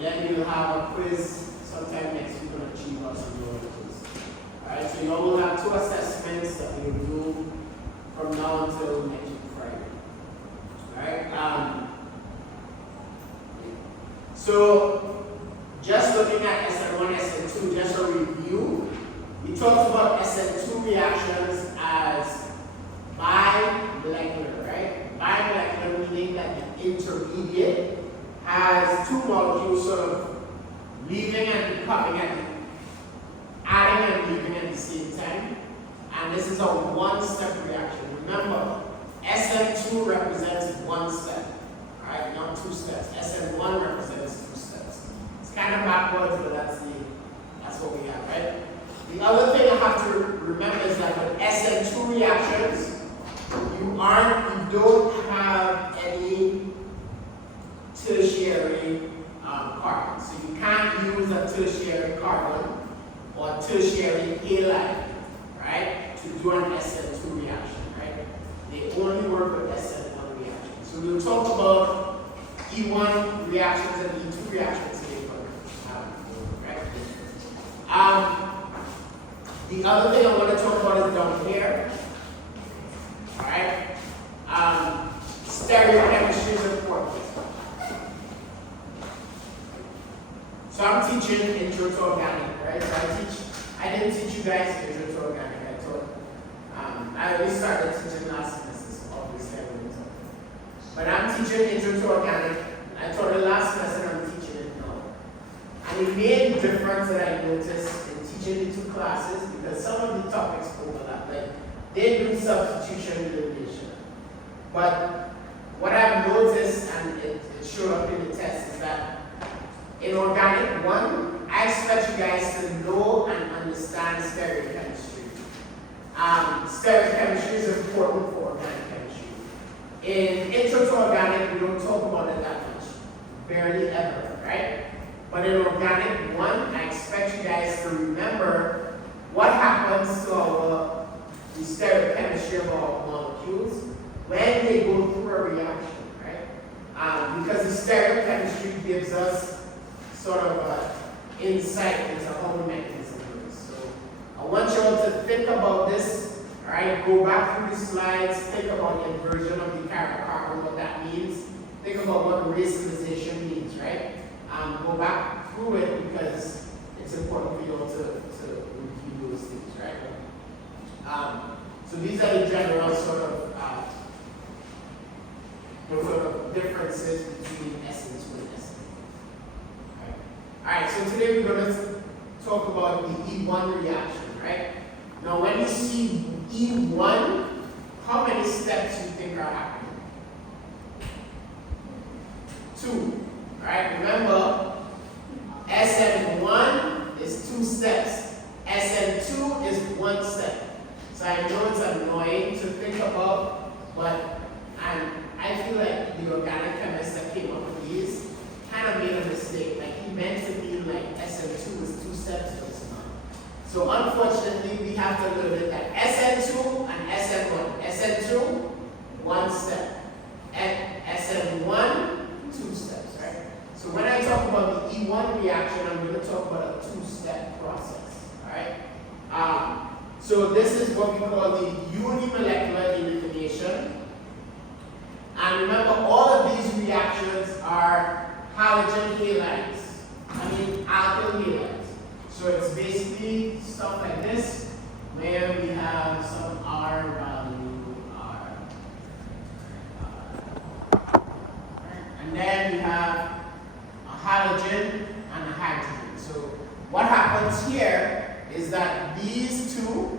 And then you'll have a quiz sometime next week on achieve or some quiz. Alright, so you all will have 2 assessments that we will do from now until next week Friday. Alright, so just looking at SN1, SN2, just a review, we talked about SN2 reactions as bimolecular, right? Bimolecular meaning that the intermediate has 2 molecules sort of leaving and coming at adding and leaving at the same time. And this is a one-step reaction. Remember, SN2 represents 1 step, right? Not 2 steps. SN1 represents 2 steps. It's kind of backwards, but that's what we have, right? The other thing I have to remember is that with SN2 reactions, you don't have any tertiary carbon. So you can't use a tertiary carbon or tertiary halide, right, to do an SN2 reaction, right? They only work with SN1 reactions. So we'll talk about E1 reactions and E2 reactions later, right? The other thing I want to talk about is down here, right? Stereochemistry is important. So I'm teaching intro to organic, right? So I didn't teach you guys intro to organic. I already started teaching last semester, so obviously I wouldn't talk. But I'm teaching intro to organic. I taught it last semester and I'm teaching it now. And the main difference that I noticed in teaching the 2 classes, because some of the topics overlap, like they do substitution elimination. But what I've noticed, and it showed up in the test, is that in organic 1, I expect you guys to know and understand stereochemistry. Stereochemistry is important for organic chemistry. In intro to organic, we don't talk about it that much. Barely ever, right? But in organic 1, I expect you guys to remember what happens to the stereochemistry of our molecules when they go through a reaction, right? Because the stereochemistry gives us sort of insight into how the mechanism works. So I want you all to think about this, all right? Go back through the slides, think about the inversion of the carbon, what that means. Think about what racialization means, right? Go back through it because it's important for you all to review those things, right? So these are the general sort of differences between SN2 and SN1. Alright, so today we're going to talk about the E1 reaction, right? Now when you see E1, how many steps do you think are happening? 2, right? Remember, SN1 is 2 steps. SN2 is 1 step. So I know it's annoying to think about, but I feel like the organic chemist that came up with these kind of made a mistake. Like he meant to be like SN2 is 2 steps, but it's not. So unfortunately, we have to learn it that SN2 and SN1. SN2, 1 step. And SN1, 2 steps, right? So when I talk about the E1 reaction, I'm going to talk about a 2-step process, all right? So this is what we call the unimolecular elimination. And remember, all of these reactions are halogen halides. Alkyl halides. So it's basically stuff like this, where we have some R value, R. And then we have a halogen and a hydrogen. So what happens here is that these 2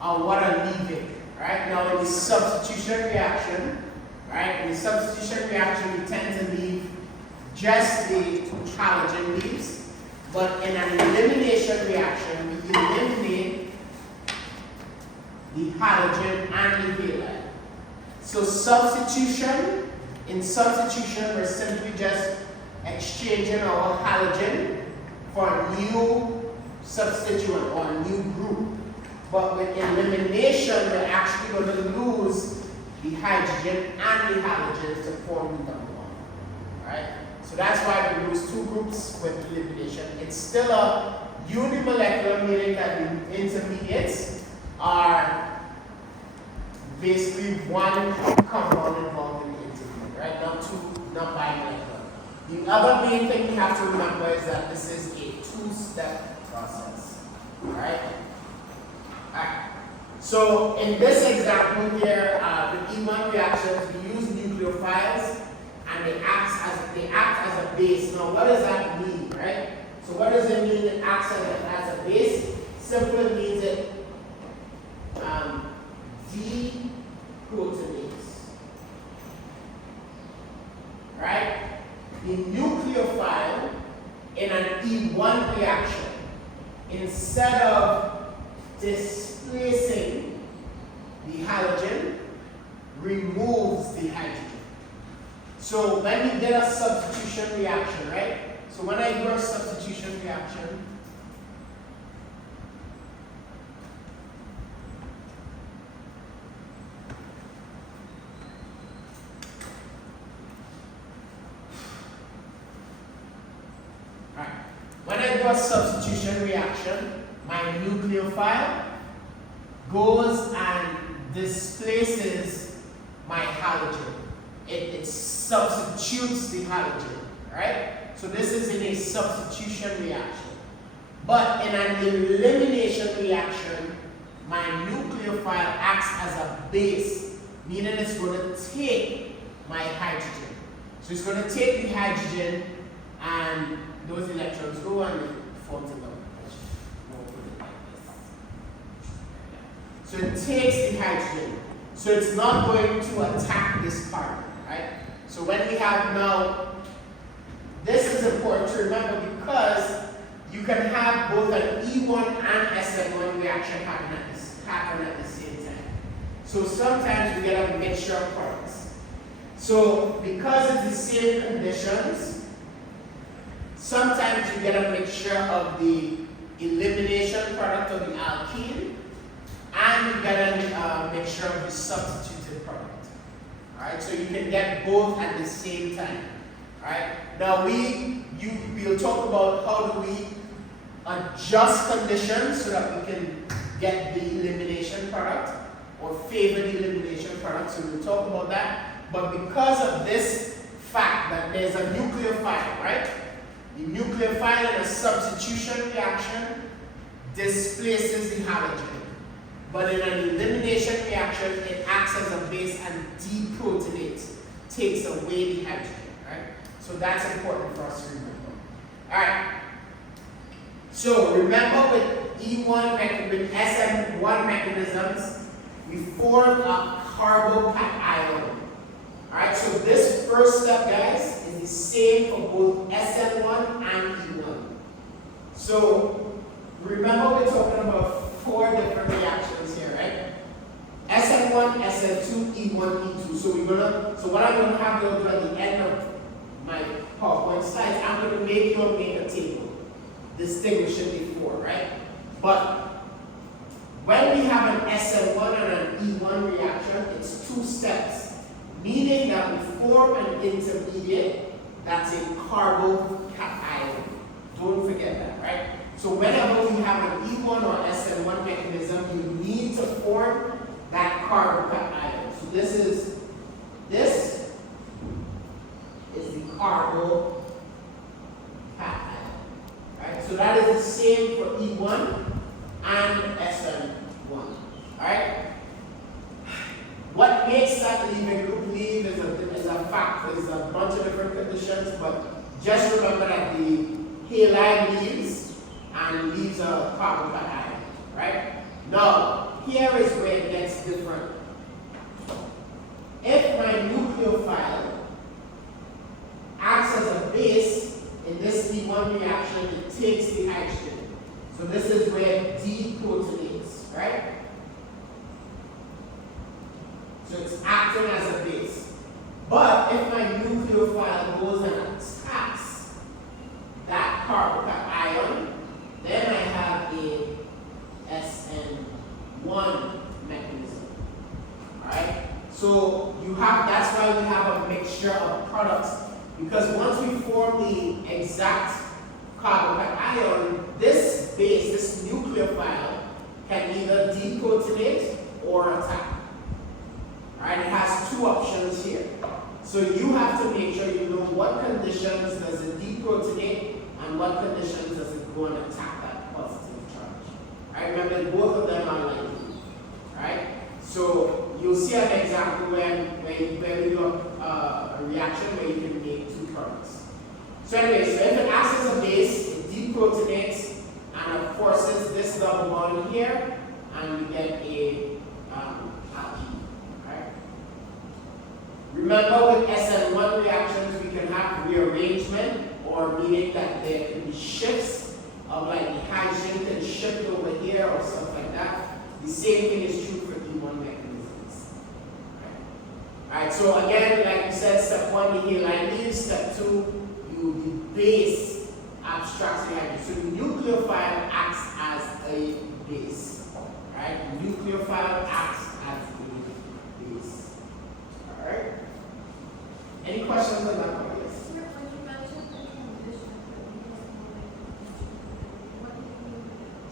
are what are leaving, right? Now in the substitution reaction, right? In the substitution reaction, we tend to leave just the halogen leaves, but in an elimination reaction, we eliminate the halogen and the halide. So substitution, in substitution, we're simply just exchanging our halogen for a new substituent or a new group. But with elimination, we're actually going to lose the hydrogen and the halogen to form the double bond. Alright? So that's why we use two groups with elimination. It's still a unimolecular, meaning that the intermediates are basically one compound involved in the intermediate, right? Not two, not bimolecular. The other main thing you have to remember is that this is a two-step process, alright? Alright. So in this example here, the E1 reactions, we use nucleophiles and they act as a base. Now what does that mean, right? So what does it mean it acts as a base? Simply means it deprotonates. Right? The nucleophile in an E1 reaction, instead of displacing the halogen, removes the hydrogen. So when you get a substitution reaction, right? So when I do a substitution reaction, my nucleophile goes and displaces my halogen. It substitutes the halogen, right? So this is in a substitution reaction. But in an elimination reaction, my nucleophile acts as a base, meaning it's going to take my hydrogen. So it's going to take the hydrogen and those electrons go and form the double. So it takes the hydrogen. So it's not going to attack this carbon, right? So when we have now, this is important to remember because you can have both an E1 and SN1 reaction happen at the same time. So sometimes we get a mixture of products. So because it's the same conditions, sometimes you get a mixture of the elimination product of the alkene, and you get a mixture of the substituted product. Alright, so you can get both at the same time. Alright, now we'll talk about how do we adjust conditions so that we can get the elimination product or favor the elimination product. So we'll talk about that. But because of this fact that there's a nucleophile, right? The nucleophile in a substitution reaction displaces the halogen. But in an elimination reaction, it acts as a base and deprotonates, takes away the hydrogen, right? So that's important for us to remember. All right. So remember with E1, with SN1 mechanisms, we form a carbocation. All right. So this first step, guys, is the same for both SN1 and E1. So remember we're talking about 4 different reactions here, right? SN1, SN2, E1, E2. So what I'm gonna have to do at the end of my PowerPoint slides, I'm gonna make a table distinguishing the 4, right? But when we have an SN1 and an E1 reaction, it's 2 steps, meaning that we form an intermediate that's a carbocation. Don't forget that, right? So whenever we have an E1 or SN1 mechanism, you need to form that carbocation. So this is the carbocation. Right? So that is the same for E1 and SN1. Alright? What makes that leaving group leave is a factor, is a bunch of different conditions, but just remember that the halide leaves and leaves a carbocation, right? Now, here is where it gets different. If my nucleophile acts as a base in this E1 reaction, it takes the hydrogen. So this is where it deprotonates, right? So it's acting as a base. But if my nucleophile goes and attacks that carbocation, then I have a SN1 mechanism. Alright? So that's why we have a mixture of products Because once we form the exact carbon ion, this base, this nucleophile, can either deprotonate or attack. Alright, it has two options here. So you have to make sure you know what conditions does it deprotonate and what conditions does it go and attack that positive charge. Alright, remember both of them are likely. Alright, so you'll see an example when we do a reaction where you can make two products. So anyway, so if it acts as a base, it deprotonates and it forces this double bond here, and you get a alkene. Right? Remember, with SN1 reactions, we can have rearrangement, or meaning that there can be shifts of like the hydrogen can shift over here or stuff like that. The same thing is true for E1 mechanisms. Alright, so again, like we said, step 1, the halide leaves. Step 2, the base abstracts the hydrogen. So the nucleophile acts as a base. Right? The nucleophile acts as a base. Alright? Any questions on that one? Yes.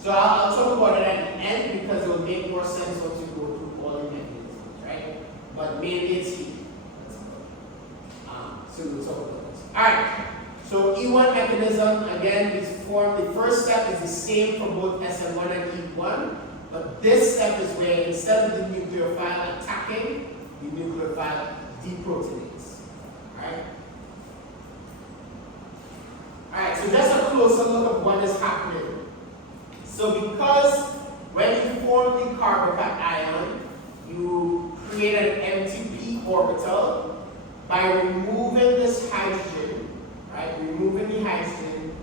So I'll talk about it at the end because it will make more sense once you go through all the mechanisms, right? But mainly it's here. So we'll talk about this. Alright. So E1 mechanism, again, is formed. The first step is the same for both SN1 and E1, but this step is where instead of the nucleophile attacking, the nucleophile deprotonates. Alright? Alright, so just a closer look at what is happening. So because when you form the carbocation, you create an empty p orbital by removing this hydrogen, right? Removing the hydrogen,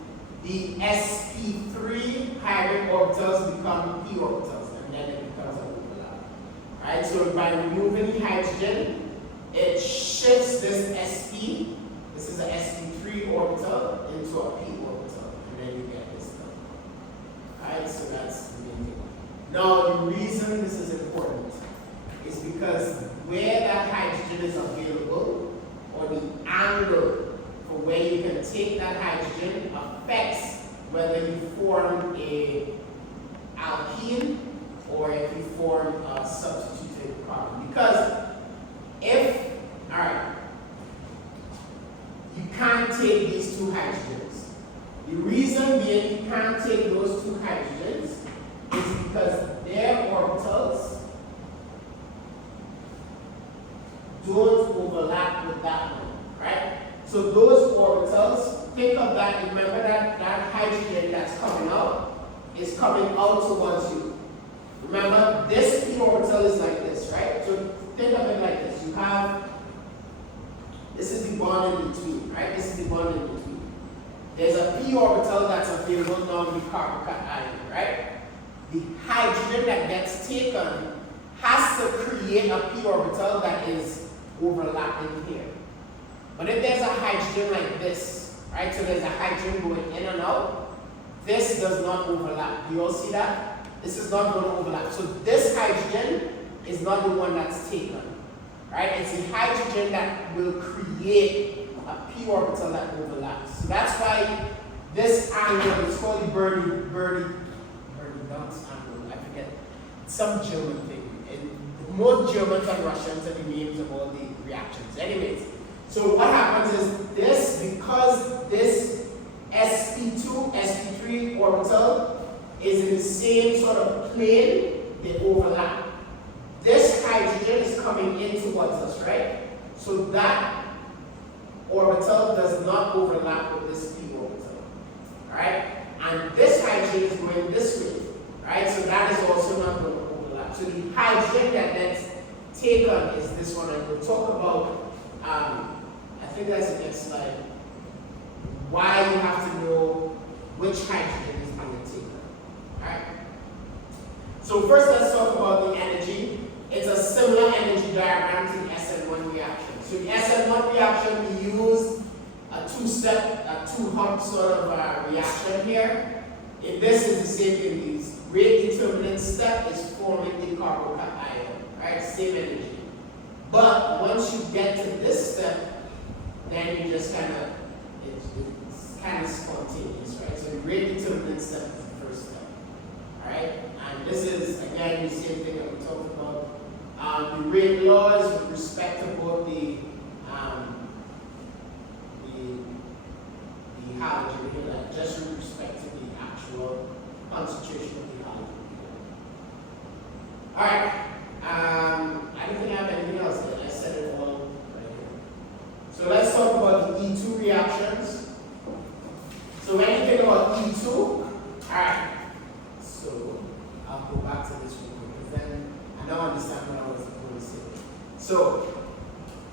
the sp3 hybrid orbitals become p orbitals, and then it becomes an overlap. Right? So by removing the hydrogen, it shifts this sp, this is a sp3 orbital, into a p orbital, and then you get this stuff. Alright, so that's the main thing. Now, the reason this is important is because where that hydrogen is available, or the angle for where you can take that hydrogen, affects whether you form a alkene or if you form a substituted carbon. Because if, alright, you can't take these two hydrogens. The reason being you can't take those two hydrogens is because their orbitals don't overlap with that one, right? So those orbitals, think of that, remember that hydrogen that's coming out is coming out towards you. Remember, this p orbital is like this, right? So think of it like this. You have, this is the bond in between, right? This is the bond in between. There's a p orbital that's available now in the carbocation, right? The hydrogen that gets taken has to create a p orbital that is overlapping here. But if there's a hydrogen like this, right? So there's a hydrogen going in and out, this does not overlap. Do you all see that? This is not going to overlap. So this hydrogen is not the one that's taken, right? It's the hydrogen that will create a p orbital that overlaps. So that's why this angle is called the Bernoulli angle. I forget. It's some German thing. Most Germans and Russians are the names of all the reactions. Anyways, so what happens is this, because this sp2, sp3 orbital is in the same sort of plane, they overlap. This hydrogen is coming in towards us, right? So that orbital does not overlap with this p orbital, right? And this hydrogen is going this way, right? So that is also not going to overlap. So the hydrogen that gets taken is this one, and we'll talk about, I think that's the next slide, why you have to know which hydrogen is being taken, right? So first let's talk about the energy. It's a similar energy diagram to the SN1 reaction. So the SN1 reaction, we use a two-step, a two-hop sort of reaction here. If this is the same thing, the rate determinant step is forming the carbocation, right? Same energy. But once you get to this step, then you just kind of, it's kind of spontaneous, right? So the rate determinant step is the first step, all right? And this is, again, the same thing that we talked about. The rate laws with respect to both the halogen halide, just with respect to the actual concentration of the halogen halide. All right. I don't think I have anything else yet. I said it all right here. So let's talk about the E2 reactions. So when you think about E2, all right. So I'll go back to this one because then I don't understand what I was going to say. So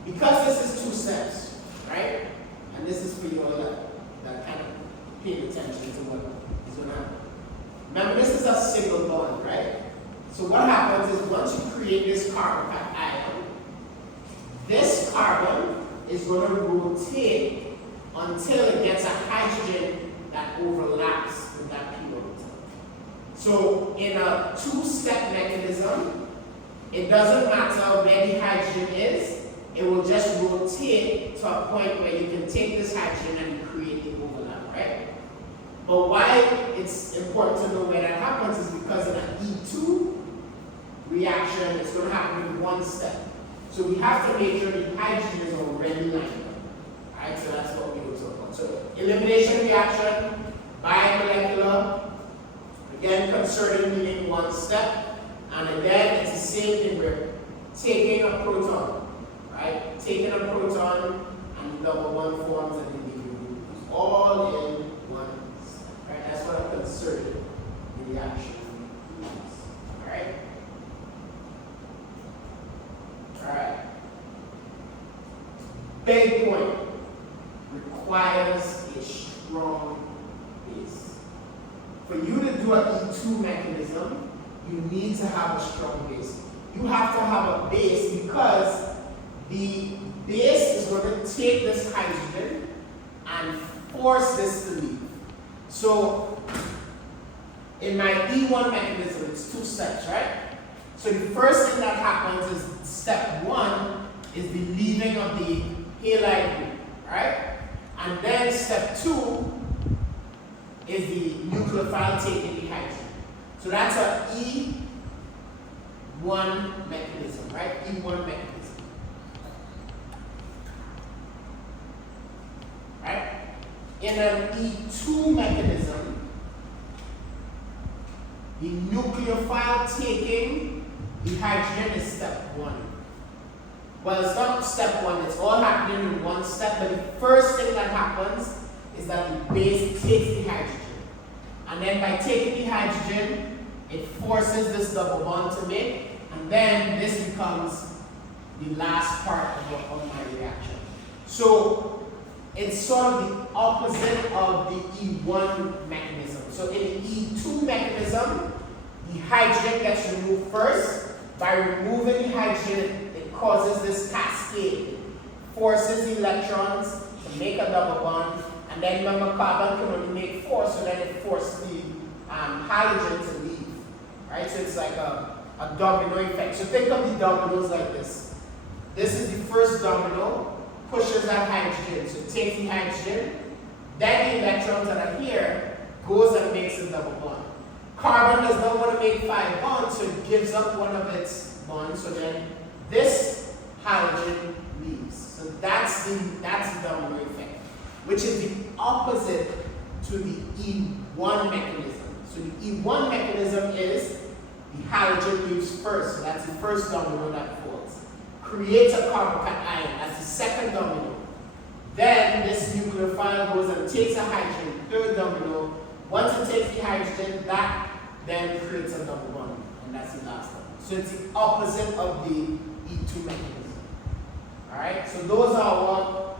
because this is two steps, right? And this is for you all that kind of pay attention to what is going to happen. Remember, this is a single bond, right? So what happens is once you create this carbon cation, this carbon is going to rotate until it gets a hydrogen that overlaps with that p orbital. So in a two-step mechanism, it doesn't matter where the hydrogen is, it will just rotate to a point where you can take this hydrogen and create the overlap, right? But why it's important to know where that happens is because in an E2 reaction, it's going to happen in one step. So we have to make sure the hydrogen is already lined up. Alright, so that's what we will talk about. So elimination reaction, biomolecular, again concerning meaning one step. And again, it's the same thing. We're taking a proton, right? Taking a proton and double bond forms and then we groups. All in one step. Right? That's what a concerted reaction is. Alright? Alright. Big point. Requires a strong base. For you to do an E2 mechanism, you need to have a strong base. You have to have a base because the base is going to take this hydrogen and force this to leave. So in my E1 mechanism, it's two steps, right? So the first thing that happens is step one is the leaving of the halide group, right? And then step two is the nucleophile taking the hydrogen. So that's an E1 mechanism, right? E1 mechanism. Right? In an E2 mechanism, the nucleophile taking the hydrogen is step one. Well, it's not step one, it's all happening in one step, but the first thing that happens is that the base takes the hydrogen. And then by taking the hydrogen, it forces this double bond to make, and then this becomes the last part of my reaction. So it's sort of the opposite of the E1 mechanism. So in the E2 mechanism, the hydrogen gets removed first. By removing the hydrogen, it causes this cascade. It forces the electrons to make a double bond, and then remember carbon can only make four, so then it forces the halogen to leave. Right? So it's like a domino effect. So think of the dominoes like this. This is the first domino, pushes that hydrogen. So it takes the hydrogen, then the electrons that are here goes and makes a double bond. Carbon does not want to make 5 bonds, so it gives up one of its bonds. So then this halogen leaves. So that's the domino effect, which is the opposite to the E1 mechanism. So the E1 mechanism is the halogen leaves first. So that's the first domino that falls. Creates a carbon-cation. That's the second domino. Then this nucleophile goes and takes a hydrogen, third domino. Once it takes the hydrogen, that then creates a double bond. And that's the last one. So it's the opposite of the E2 mechanism. Alright? So those are what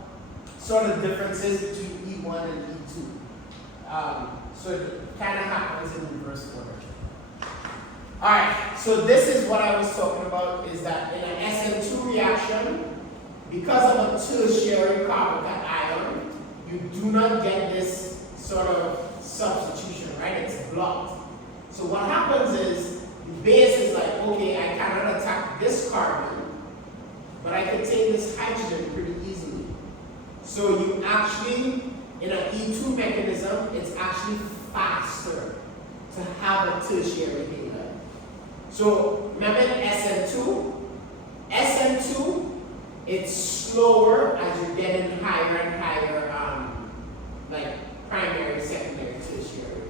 sort of differences between E1 and E2. So it kind of happens in reverse order. Alright, so this is what I was talking about, is that in an SN2 reaction, because of a tertiary carbon-cation, you do not get this sort of substitution, right? It's blocked. So what happens is, the base is like, okay, I cannot attack this carbon, but I can take this hydrogen pretty easily. So you actually, in an E2 mechanism, it's actually faster to have a tertiary halide. So remember SN2? SN2, it's slower as you're getting higher and higher, like primary, secondary, tertiary.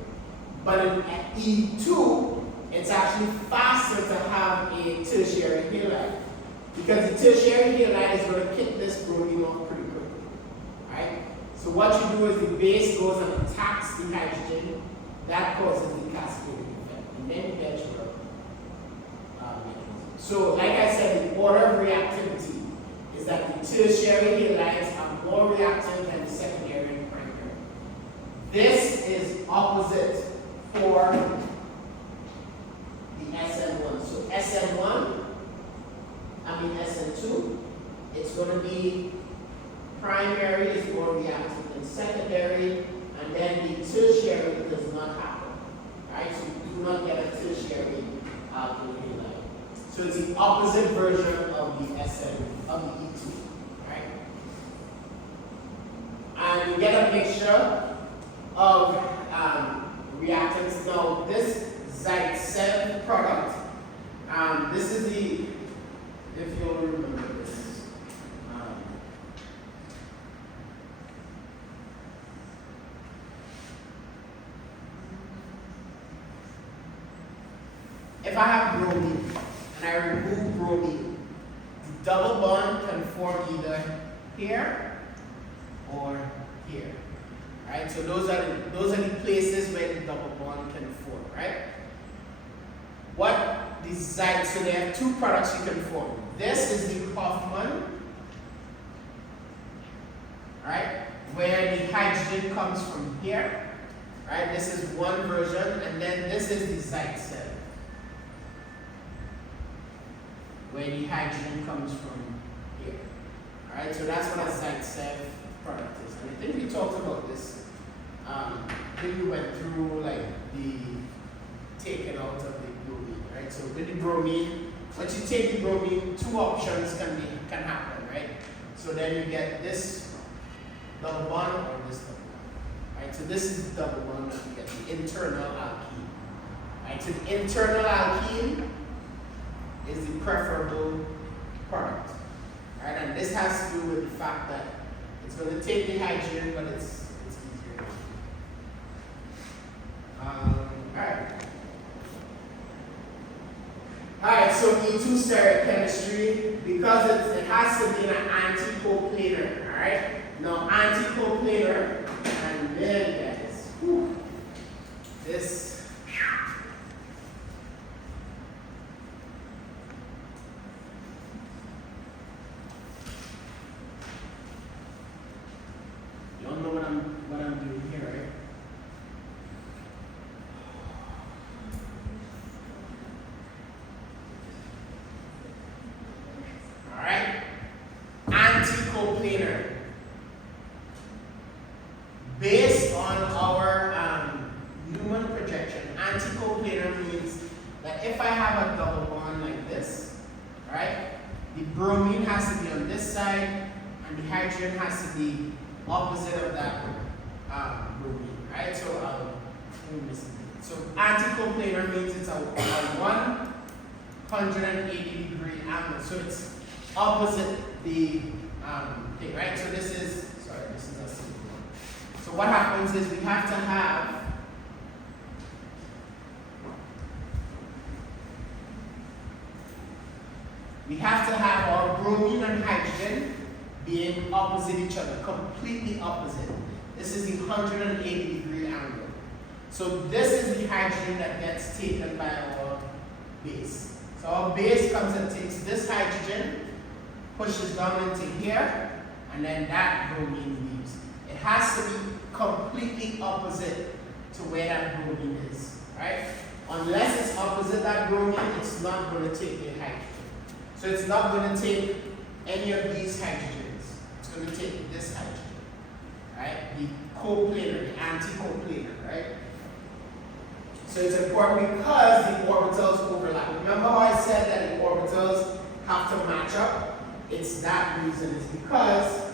But at E2, it's actually faster to have a tertiary halide because the tertiary halide is going to kick this bromine off pretty quickly, right? So what you do is the base goes and attacks the hydrogen, that causes the cascading effect, and then you get your mechanism. So like I said, the order of reactivity is that the tertiary halides are more reactive than the secondary and primary. This is opposite for the SN1. So SN2, it's going to be primary is more reactive than secondary, and then the tertiary does not happen. Right? So you do not get a tertiary alkyl halide. So it's the opposite version of the E2. Right? And you get a mixture of reactants. Now this Zaitsev product, this is the, if you'll remember this, if I have bromine and I remove bromine, the double bond can form either here or here. Right? So those are the places where the double bond can form, right? What the so they have two products you can form. This is the Hoffman, right? Where the hydrogen comes from here, right? This is one version, and then this is the Zaitsev, where the hydrogen comes from here. Alright, so that's what a Zaitsev product is. And I think we talked about this. I think we went through like the taken out of the bromine, right? So with the bromine, once you take the bromine, two options can happen, right? So then you get this double bond or this double bond. Right? So this is the double bond that you get, the internal alkene. Right? So the internal alkene is the preferable product. Right? And this has to do with the fact that it's going to take the hydrogen, but it's easier. Alright, so E2 stereochemistry, because it has to be an anticoplanar. Alright? Now anticoplanar, and then guys, this. You all know what I'm doing here, right? Alright? Anticoplanar. Based on our Newman projection, anticoplanar means that if I have a double bond like this, right, the bromine has to be on this side and the hydrogen has to be opposite of that bromine, right? So anticoplanar means it's a 180 degree angle. So it's opposite the thing, right? So this is a simple one. So what happens is we have to have our bromine and hydrogen being opposite each other, completely opposite. This is the 180 degree angle. So this is the hydrogen that gets taken by our base. So our base comes and takes this hydrogen, pushes down into here, and then that bromine leaves. It has to be completely opposite to where that bromine is, right? Unless it's opposite that bromine, it's not going to take the hydrogen. So it's not going to take any of these hydrogens. It's going to take this hydrogen, right? The coplanar, the anticoplanar, right? So it's important because the orbitals overlap. Remember how I said that the orbitals have to match up? It's that reason. It's because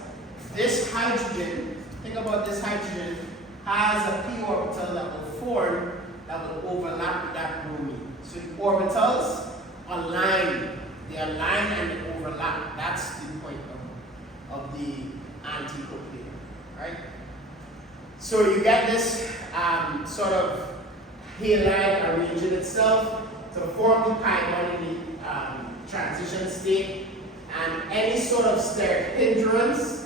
this hydrogen, think about this hydrogen, has a p orbital that will form, that will overlap with that bromine. So the orbitals align, they align and they overlap. That's the point of the anticoplanar, right? So you get this sort of halide arranging itself to form the pi bond in the transition state, and any sort of steric hindrance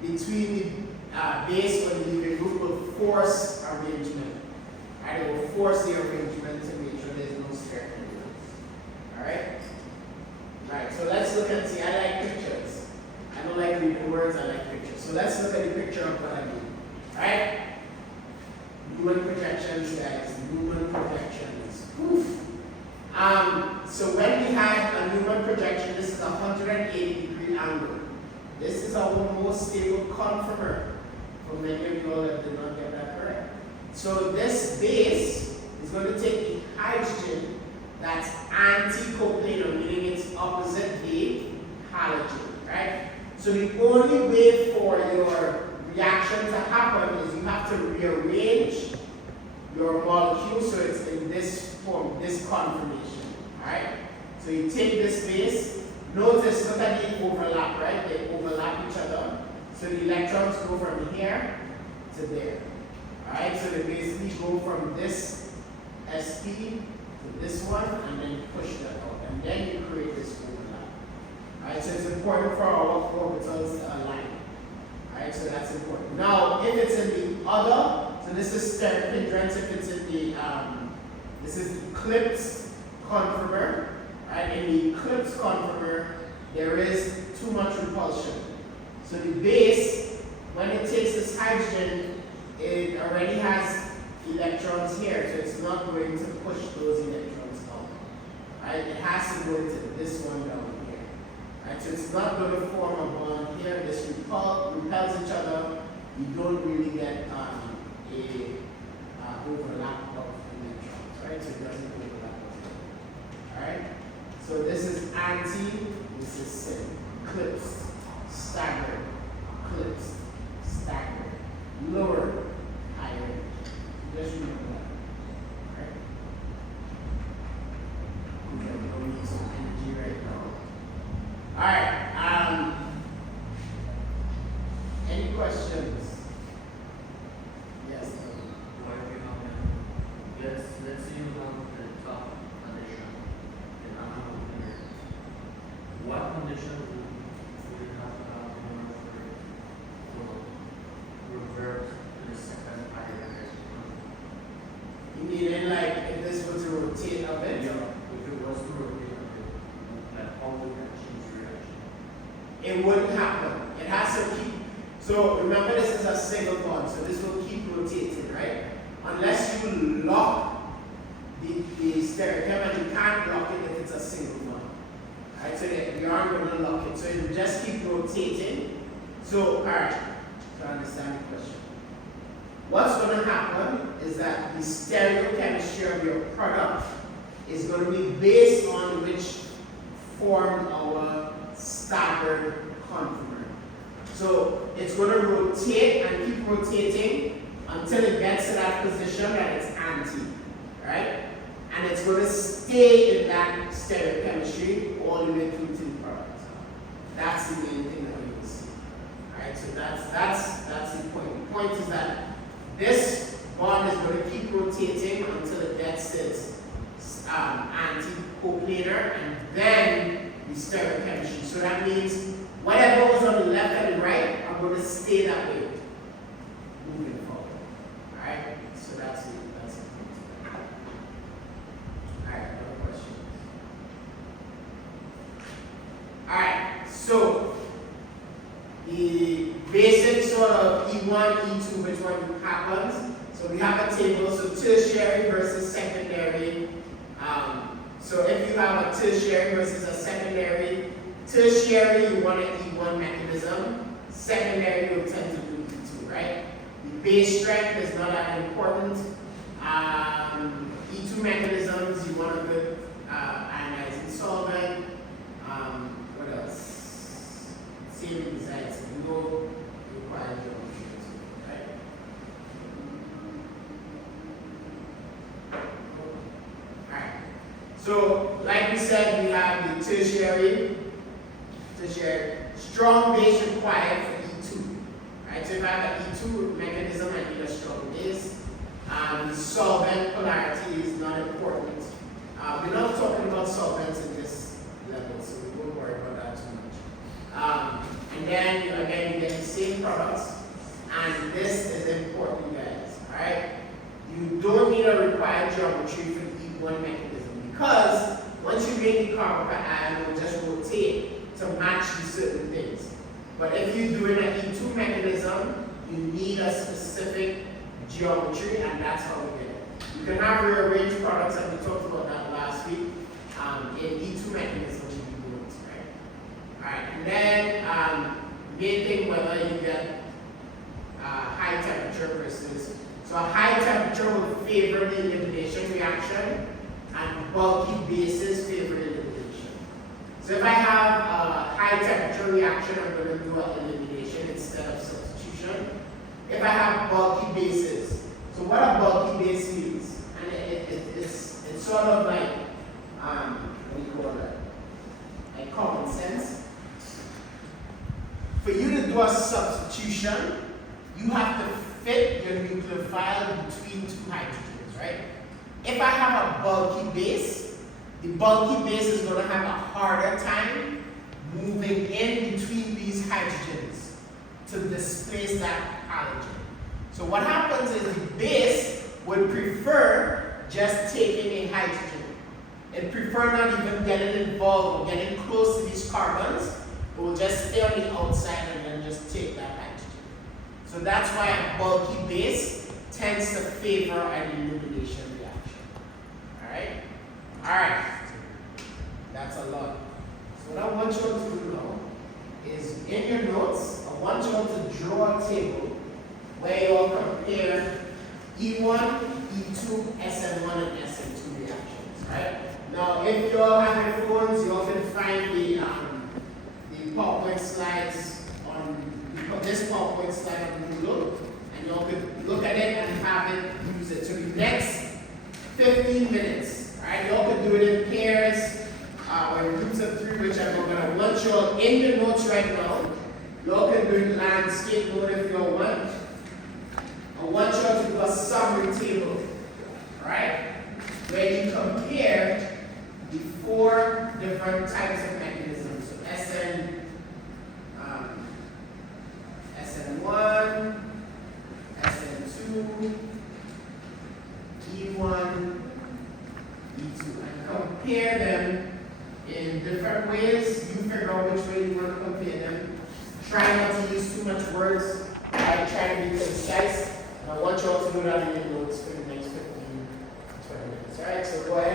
between the base or the leaving group will force arrangement. Right? It will force the arrangement to make sure there's no steric hindrance. Alright? Right, so let's look and see. I like pictures. I don't like reading words, I like pictures. So let's look at the picture of what I mean. Alright? Newman projections, guys. Newman projections. Oof. So when we have a Newman projection, this is a 180-degree angle. This is our most stable conformer. For many of you all that did not get that correct. So this base is going to take the hydrogen that's anticoplanar, meaning it's opposite the halogen, right? So the only way for your reaction to happen is you have to rearrange your molecule so it's in this form, this conformation, alright? So you take this base, notice, look at the overlap, right? They overlap each other. So the electrons go from here to there, alright? So they basically go from this sp to this one and then push that out. And then you create this overlap. Alright, so it's important for our orbitals to align. Alright, so that's important. Now, if it's in the other, so this is steric hindrance, if it's in the, this is the eclipsed conformer, right? In the eclipsed conformer, there is too much repulsion. So the base, when it takes this hydrogen, it already has electrons here, so it's not going to push those electrons out. Right? It has to go to this one down here. Right? So it's not going to form a bond here. This repels each other. You don't really get a overlap of electrons, right? So it doesn't overlap. Alright? So this is anti, this is syn. Eclipsed, staggered, eclipsed, staggered, lower, higher. Just remember that. Alright? We have no need some energy right now. Alright, any questions? Yes. Let's say you have the top condition in another. What condition would you have to have in order for revert to the second higher? You mean like if this were to rotate a bit? Yeah, if it was to rotate a bit, like how would that change reaction? It wouldn't happen. It has to keep. So remember, this is a single bond, so this will keep rotating, right? Unless you lock the stereochem, and you can't lock it if it's a single bond. Right? So you aren't going to lock it. So it will just keep rotating. So, alright, so I understand the question. What's going to happen is that the stereochemistry of your product is going to be based on which formed our staggered conformer. So it's going to rotate and keep rotating until it gets to that position that it's anti, right? And it's going to stay in that stereochemistry all the way through to the product. That's the main thing that we will see. Alright, so that's the point. The point is that this bond is going to keep rotating until it gets its anti-coplanar and then the stereochemistry. So that means whatever was on the left and the right are going to stay that way moving forward. Alright? So that's it. Alright, other questions? Alright, so the basic sort of E1, E2, which one happens. So we have a table, so tertiary versus secondary. So if you have a tertiary versus a secondary, tertiary you want an E1 mechanism, secondary you tend to do E2, right? The base strength is not that important. E2 mechanisms, you want a good ionizing solvent. What else? Same besides. You go So, like we said, we have the tertiary, strong base required for E2. Right? So if I have an E2 mechanism, I need a strong base. The solvent polarity is not important. We're not talking about solvents in this level, so we won't worry about that too much. And then, again, you get the same products. And this is important, guys. Alright? You don't need a required geometry for the E1 mechanism because once you make the carbon per atom, it will just rotate to match these certain things. But if you're doing an E2 mechanism, you need a specific geometry, and that's how we get it. You can have rearranged products, and we talked about that last week. In E2 mechanisms, you do it, right? Alright, and then main thing whether you get high temperature versus. So a high temperature will favor the elimination reaction, and bulky bases favor elimination. So if I have a high temperature reaction, I'm going to do an elimination instead of substitution. If I have bulky bases, so what a bulky base means, and it's sort of like, what do you call that? Like common sense. For you to do a substitution, you have to fit your nucleophile between two hydrogens, right? If I have a bulky base, the bulky base is going to have a harder time moving in between these hydrogens to displace that halogen. So what happens is the base would prefer just taking a hydrogen. It prefer not even getting involved or getting close to these carbons. It will just stay on the outside and then just take that hydrogen. So that's why a bulky base tends to favor an elimination reaction. Alright? Alright. That's a lot. So what I want you all to do now is in your notes, I want you all to draw a table where you all compare E1, E2, SN1, and SN2 reactions. Right? Now, if you all have your phones, you all can find the PowerPoint slides on this PowerPoint slide on Google, and you all could look at it and have it, use it. So the next 15 minutes, right? You all could do it in pairs, or in groups of 3, whichever. But I want you all in your notes right now. You all can do it in landscape mode if you all want. I want you all to do a summary table, right? Where you compare the 4 different types of mechanisms. So SN1, SN2, E1, E2, and compare them in different ways. You figure out which way you want to compare them. Try not to use too much words. Try to be concise. And I want you all to do that in your notes for the next 15, 20 minutes. Alright, so go ahead.